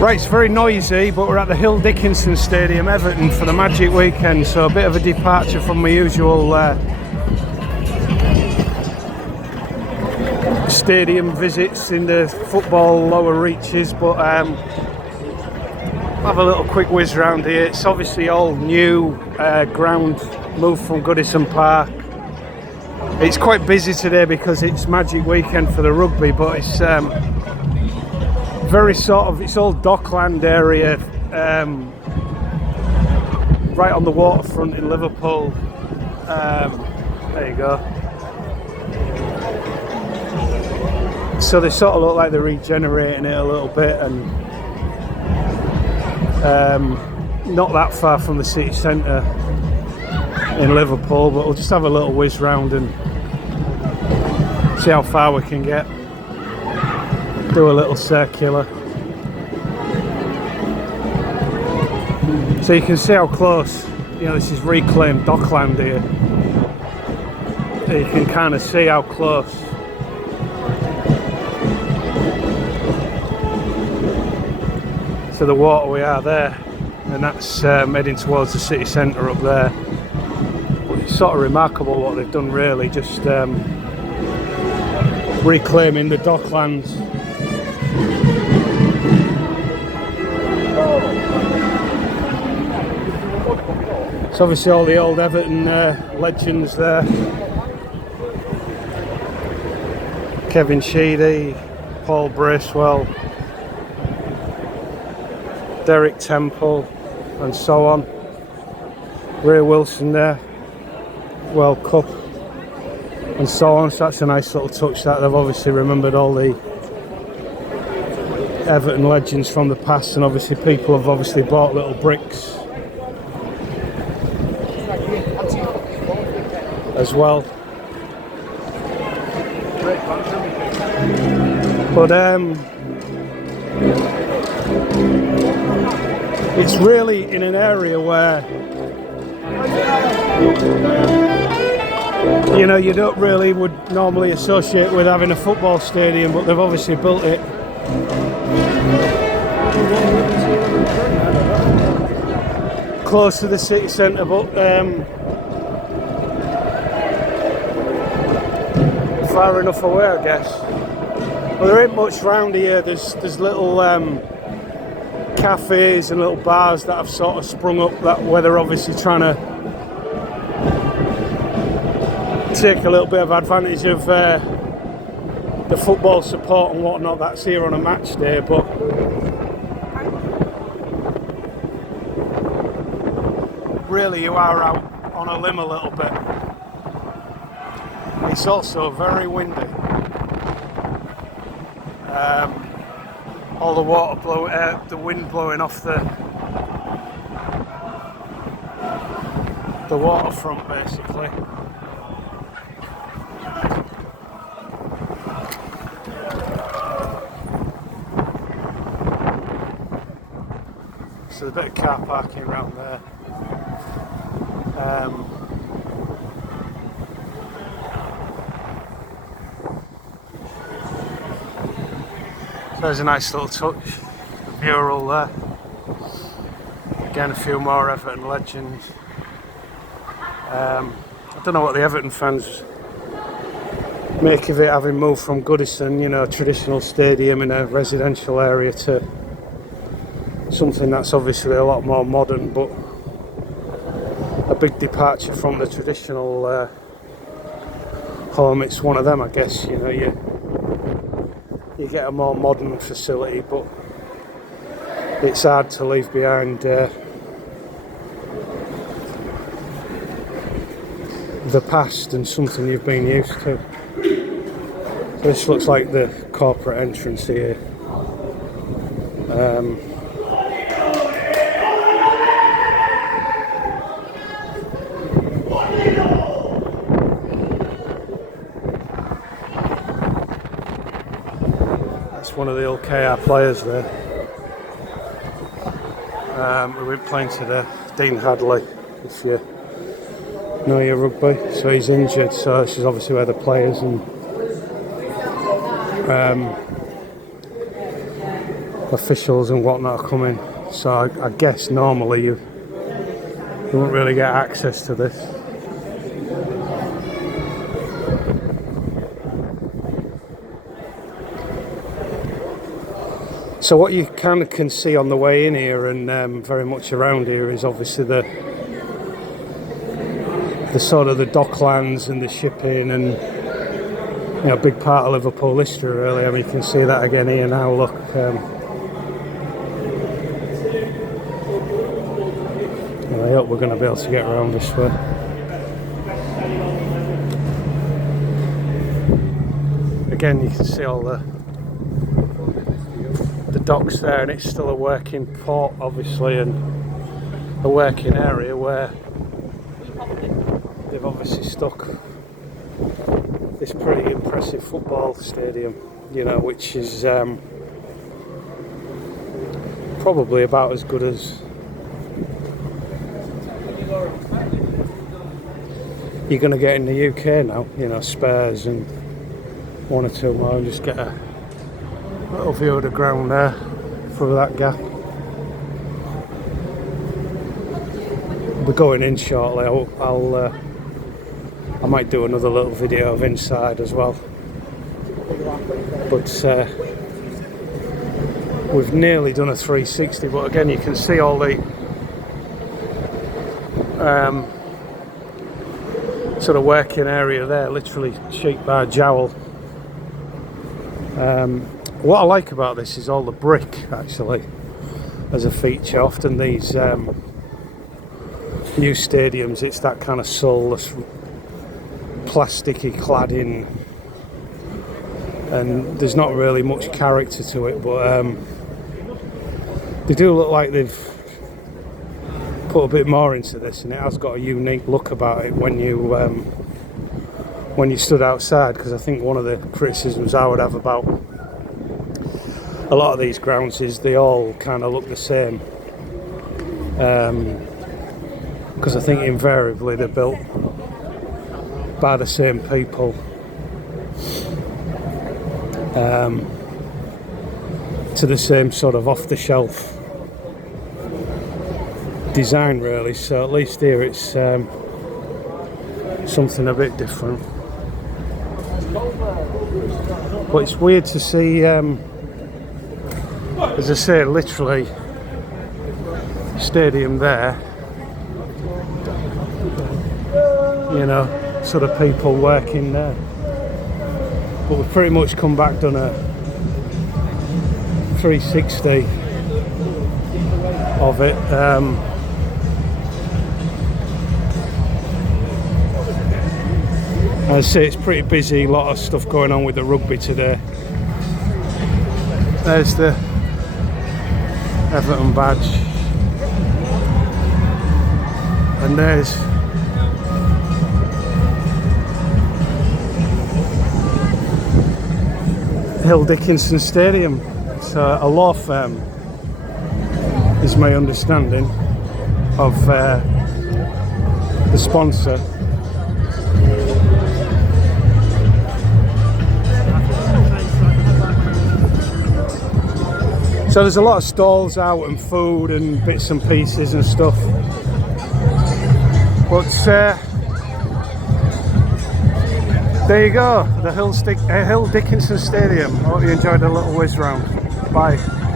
Right, it's very noisy, but we're at the Hill Dickinson Stadium, Everton, for the Magic Weekend, so a bit of a departure from my usual stadium visits in the football lower reaches, but have a little quick whiz round here. It's obviously all new ground, moved from Goodison Park. It's quite busy today because it's Magic Weekend for the rugby, but it's very sort of, it's all dockland area, right on the waterfront in Liverpool. There you go. So they sort of look like they're regenerating it a little bit, and not that far from the city centre in Liverpool, but we'll just have a little whiz round and see how far we can get. Do a little circular. So you can see how close, you know, this is reclaimed dockland here. You can kind of see how close. To the water we are there, and that's heading towards the city centre up there. But it's sort of remarkable what they've done, really, just reclaiming the docklands. It's obviously all the old Everton legends there. Kevin Sheedy, Paul Bracewell, Derek Temple, and so on. Ray Wilson there, World Cup, and so on. So that's a nice little touch that they've obviously remembered all the Everton legends from the past, and obviously people have obviously bought little bricks as well. But it's really in an area where, you know, you don't really would normally associate with having a football stadium, but they've obviously built it close to the city centre, but far enough away, I guess. Well, there ain't much round here. There's little cafes and little bars that have sort of sprung up, that where they're obviously trying to take a little bit of advantage of the football support and whatnot that's here on a match day. But really, you are out on a limb a little bit. It's also very windy. All the water the wind blowing off the waterfront, basically. So there's a bit of car parking around there. So there's a nice little touch, the mural there. Again, a few more Everton legends. I don't know what the Everton fans make of it, having moved from Goodison, you know, a traditional stadium in a residential area, to something that's obviously a lot more modern, but a big departure from the traditional home. It's one of them, I guess, you know, you get a more modern facility, but it's hard to leave behind the past and something you've been used to. So this looks like the corporate entrance here. One of the old KR players there. We went playing to the Dean Hadley, if you know your rugby. So he's injured, so this is obviously where the players and officials and whatnot are coming. So I guess normally you won't really get access to this. So what you kind of can see on the way in here and very much around here is obviously the sort of the docklands and the shipping, and you know, a big part of Liverpool history really. I mean, you can see that again here now, look. I hope we're going to be able to get around this way. Again, you can see all the docks there, and it's still a working port obviously, and a working area where they've obviously stuck this pretty impressive football stadium, you know, which is probably about as good as you're going to get in the UK now, you know, Spurs and one or two more, and just get a little view of the ground there through that gap. We're going in shortly. I might do another little video of inside as well, but we've nearly done a 360. But again, you can see all the sort of working area there, literally sheep by jowl. What I like about this is all the brick actually as a feature. Often these new stadiums, it's that kind of soulless plasticky cladding, and there's not really much character to it, but they do look like they've put a bit more into this, and it has got a unique look about it when you stood outside, because I think one of the criticisms I would have about a lot of these grounds is they all kind of look the same, because I think invariably they're built by the same people, to the same sort of off-the-shelf design really. So at least here it's something a bit different. But it's weird to see, as I say, literally stadium there, you know, sort of people working there. But we've pretty much come back, done a 360 of it. As I say, it's pretty busy, a lot of stuff going on with the rugby today. There's the Everton badge, and there's Hill Dickinson Stadium. So a law firm is my understanding of the sponsor. So there's a lot of stalls out and food and bits and pieces and stuff. But there you go, the Hill Dickinson Stadium. I hope you enjoyed a little whiz round. Bye.